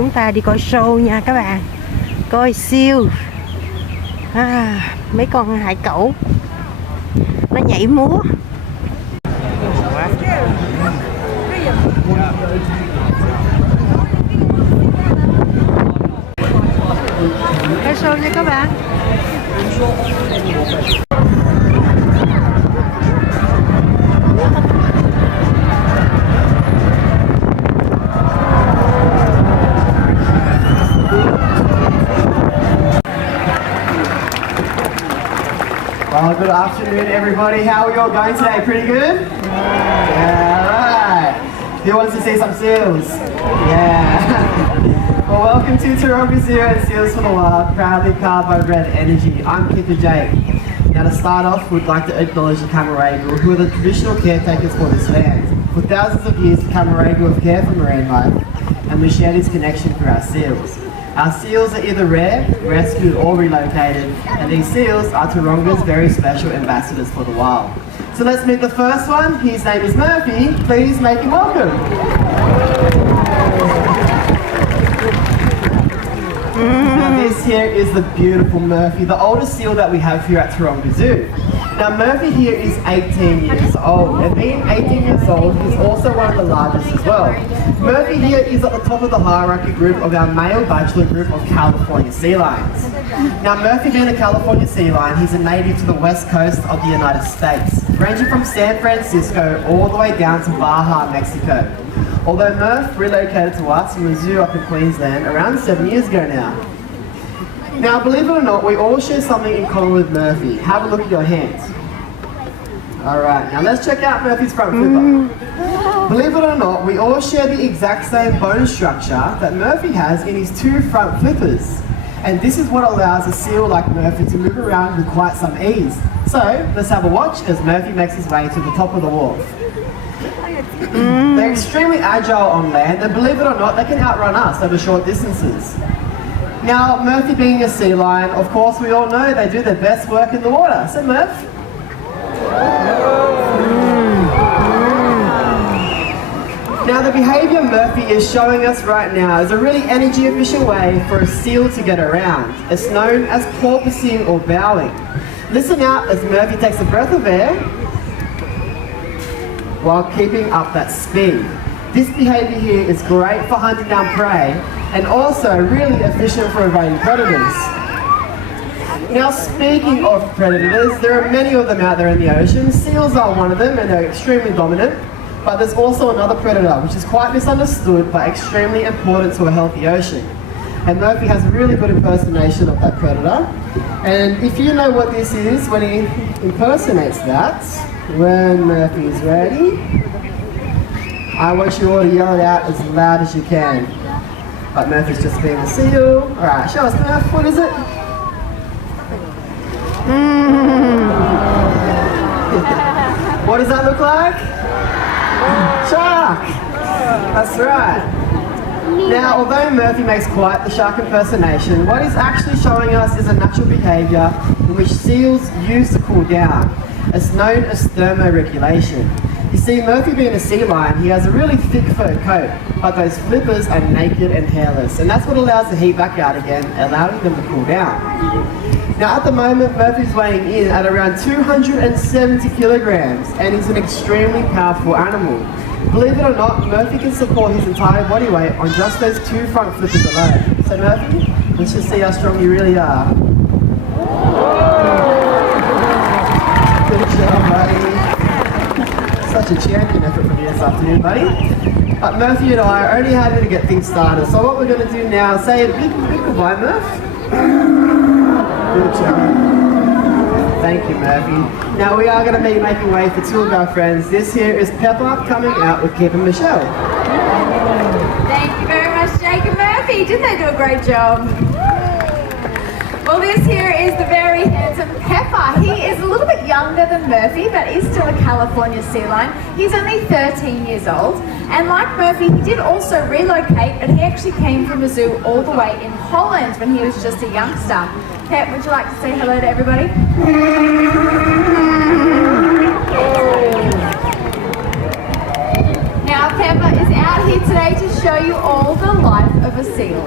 Chúng ta đi coi show nha các bạn. Coi siêu mấy con hải cẩu nó nhảy múa. Coi show nha các bạn. Well, good afternoon, everybody. How are you all going today? Pretty good? Yeah, right. Who wants to see some seals? Yeah. Well, welcome to Taronga Zoo and Seals for the Wild, proudly powered by Red Energy. I'm Keeper Jake. Now, to start off, we'd like to acknowledge the Camaragal, who are the traditional caretakers for this land. For thousands of years, the Camaragal have cared for marine life, and we share this connection through our seals. Our seals are either rare, rescued or relocated, and these seals are Taronga's very special ambassadors for the wild. So let's meet the first one. His name is Murphy. Please make him welcome. Now this here is the beautiful Murphy, the oldest seal that we have here at Taronga Zoo. Now Murphy here is 18 years old, and being 18 years old, he's also one of the largest as well. Murphy here is at the top of the hierarchy group of our male bachelor group of California sea lions. Now Murphy being a California sea lion, he's a native to the west coast of the United States, ranging from San Francisco all the way down to Baja, Mexico. Although Murph relocated to us from a zoo up in Queensland around 7 years ago now. Now, believe it or not, we all share something in common with Murphy. Have a look at your hands. Alright, now let's check out Murphy's front flipper. Believe it or not, we all share the exact same bone structure that Murphy has in his two front flippers. And this is what allows a seal like Murphy to move around with quite some ease. So, let's have a watch as Murphy makes his way to the top of the wharf. They're extremely agile on land, and believe it or not, they can outrun us over short distances. Now, Murphy being a sea lion, of course we all know they do their best work in the water. So Murph? Now the behaviour Murphy is showing us right now is a really energy efficient way for a seal to get around. It's known as porpoising or bowing. Listen out as Murphy takes a breath of air while keeping up that speed. This behaviour here is great for hunting down prey and also really efficient for evading predators. Now speaking of predators, there are many of them out there in the ocean. Seals are one of them and they're extremely dominant, but there's also another predator which is quite misunderstood but extremely important to a healthy ocean. And Murphy has a really good impersonation of that predator. And if you know what this is when he impersonates that, when Murphy is ready, I want you all to yell it out as loud as you can. But Murphy's just being a seal. Alright, show us Murph, what is it? What does that look like? Shark! That's right. Now, although Murphy makes quite the shark impersonation, what he's actually showing us is a natural behaviour in which seals use to cool down. It's known as thermoregulation. You see, Murphy being a sea lion, he has a really thick fur coat, but those flippers are naked and hairless, and that's what allows the heat back out again, allowing them to cool down. Now at the moment, Murphy's weighing in at around 270 kilograms, and he's an extremely powerful animal. Believe it or not, Murphy can support his entire body weight on just those two front flippers alone. So Murphy, let's just see how strong you really are. Good job, buddy. Such a champion effort from you this afternoon, buddy. But Murphy and I are only happy to get things started. So what we're going to do now is say a big goodbye, Murph. Good job. Thank you, Murphy. Now we are going to be making way for two of our friends. This here is Pepper coming out with Keep and Michelle. Thank you very much, Jake and Murphy. Didn't they do a great job? Well, this here is the very handsome Pepper. He is a little bit younger than Murphy, but is still a California sea lion. He's only 13 years old. And like Murphy, he did also relocate, and he actually came from a zoo all the way in Holland when he was just a youngster. Pep, would you like to say hello to everybody? Now, Pepper is out here today to show show you all the life of a seal.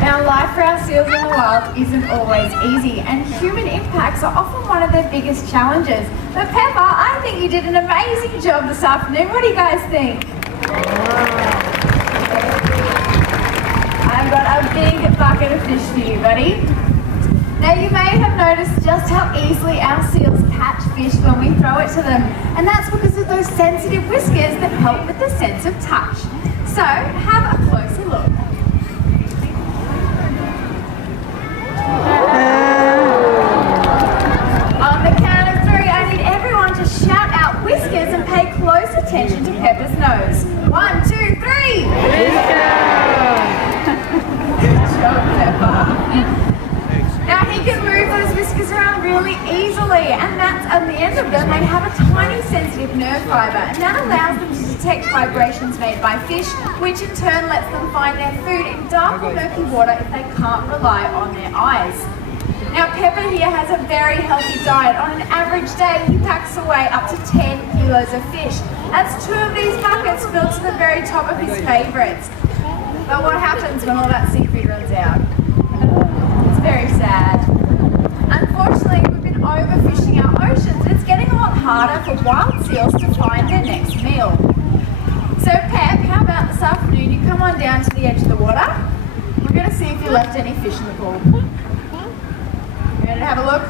Now, life for our seals in the wild isn't always easy, and human impacts are often one of their biggest challenges. But Pepper, I think you did an amazing job this afternoon. What do you guys think? I've got a big bucket of fish for you, buddy. Now, you may have noticed just how easily our seals catch fish when we throw it to them, and that's because of those sensitive whiskers that help with the sense of touch. So, have a closer look. On the count of three, I need everyone to shout out whiskers and pay close attention to Pepper's nose. 1, 2, 3! Good job, Pepper. Now he can move those whiskers around really easily, and that's at the end of them they have a tiny sensitive nerve fibre, and that allows them to detect vibrations made by fish, which in turn lets them find their food in dark or murky water if they can't rely on their eyes. Now Pepper here has a very healthy diet. On an average day he packs away up to 10 kilos of fish. That's 2 of these buckets filled to the very top of his favourites. But what happens when all that seafood runs out? It's very sad. Unfortunately, we've been overfishing our oceans, and it's getting a lot harder for wild seals to find their next meal. So Pep, how about this afternoon you come on down to the edge of the water? We're going to see if you left any fish in the pool. You ready to have a look?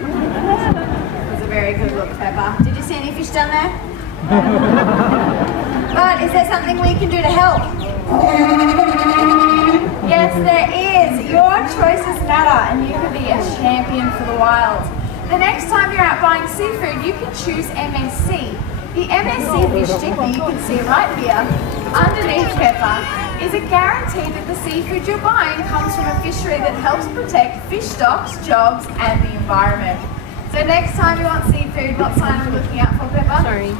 That was a very good look, Pepper. Did you see any fish down there? But is there something we can do to help? Yes, there is. Your choices matter, and you can be a champion for the wild. The next time you're out buying seafood, you can choose MSC. The MSC fish stick that you can see right here, underneath Pepper, is a guarantee that the seafood you're buying comes from a fishery that helps protect fish stocks, jobs, and the environment. So next time you want seafood, what sign are we looking out for, Pepper? Sorry.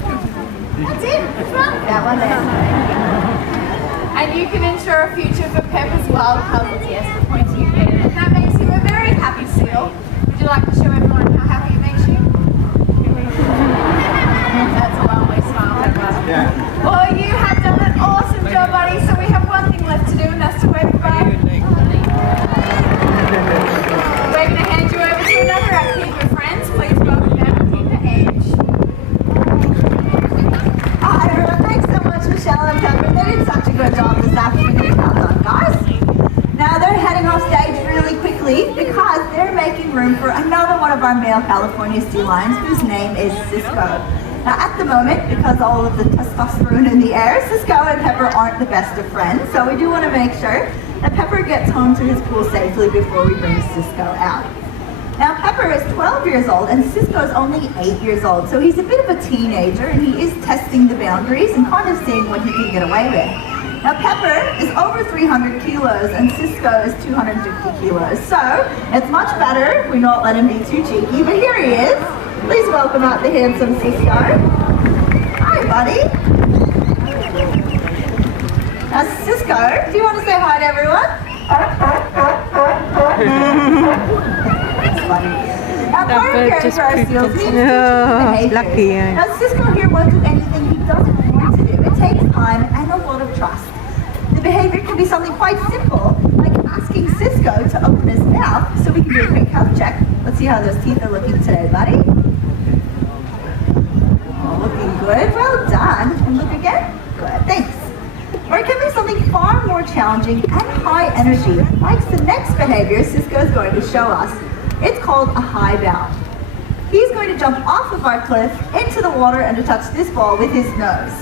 That's it. Which one? That one there. And you can ensure a future for Pepper's wild cousins. Yes, the pointy you get it. And that makes you a very happy seal. Would you like to show everyone how happy it makes you? That's a lovely smile, Pepper. Yeah. Well, you have done an awesome job, buddy. So we have one thing left to do, and that's to wave goodbye. We're going to hand you over to another activity, friends. Please welcome our keeper, Ange. Hi everyone, thanks so much Michelle and Pepper. They did such a good job this afternoon. Well done, guys. Now they're heading off stage really quickly because they're making room for another one of our male California sea lions whose name is Cisco. Now at the moment, because all of the testosterone in the air, Cisco and Pepper aren't the best of friends, so we do want to make sure that Pepper gets home to his pool safely before we bring Cisco out. Now Pepper is 12 years old and Cisco is only 8 years old, so he's a bit of a teenager and he is testing the boundaries and kind of seeing what he can get away with. Now Pepper is over 300 kilos and Cisco is 250 kilos, so it's much better if we not let him be too cheeky, but here he is. Please welcome out the handsome Cisco. Hi buddy. Now Cisco, do you want to say hi to everyone? Now, part of caring for our seals means teaching them behaviors. Now, Cisco here won't do anything he doesn't want to do. It takes time and a lot of trust. The behavior can be something quite simple, like asking Cisco to open his mouth so we can do a quick health check. Let's see how those teeth are looking today, buddy. Oh, looking good. Well done. And look again. Good. Thanks. Or it can be something far more challenging and high energy, like the next behavior Cisco is going to show us. It's called a high bound. He's going to jump off of our cliff into the water and to touch this ball with his nose.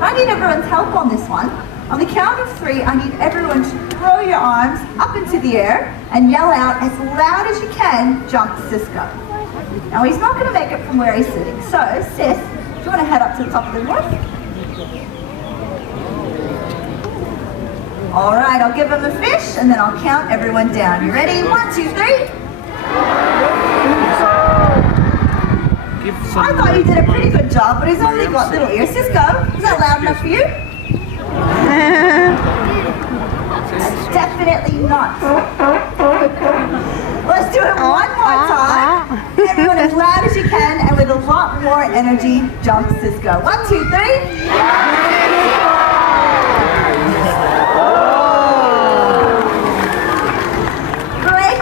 I need everyone's help on this one. On the count of 3, I need everyone to throw your arms up into the air and yell out as loud as you can, jump Cisco. Now he's not going to make it from where he's sitting, so Sis, do you want to head up to the top of the roof? All right, I'll give him a fish and then I'll count everyone down. You ready? 1, 2, 3. I thought you did a pretty good job, but he's only got little ears. Cisco, is that loud enough for you? Definitely not. Let's do it one more time. Everyone as loud as you can and with a lot more energy, jump Cisco. 1, 2, 3.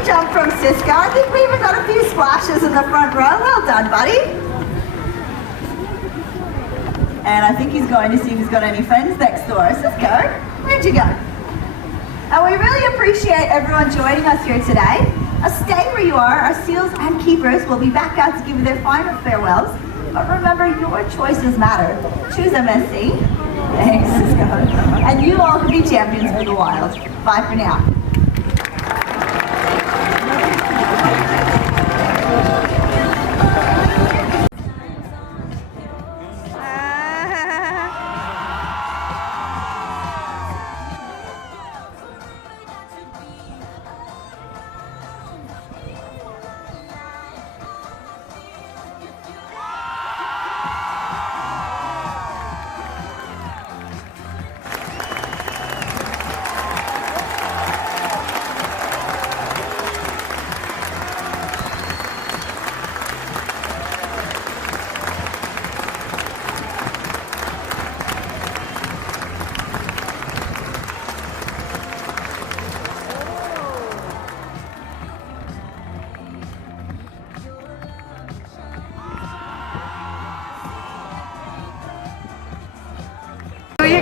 Jump from Cisco. I think we even got a few splashes in the front row. Well done, buddy. And I think he's going to see if he's got any friends next door. Cisco, where'd you go? And we really appreciate everyone joining us here today. Stay where you are. Our seals and keepers will be back out to give you their final farewells. But remember, your choices matter. Choose MSC. Thanks, Cisco. And you all can be champions for the wild. Bye for now.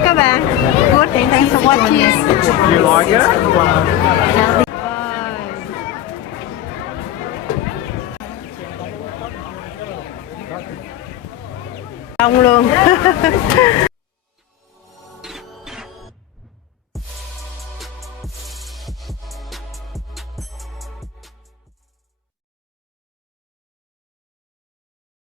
Các bạn. Good, thanks for watching. You like it? Đông luôn.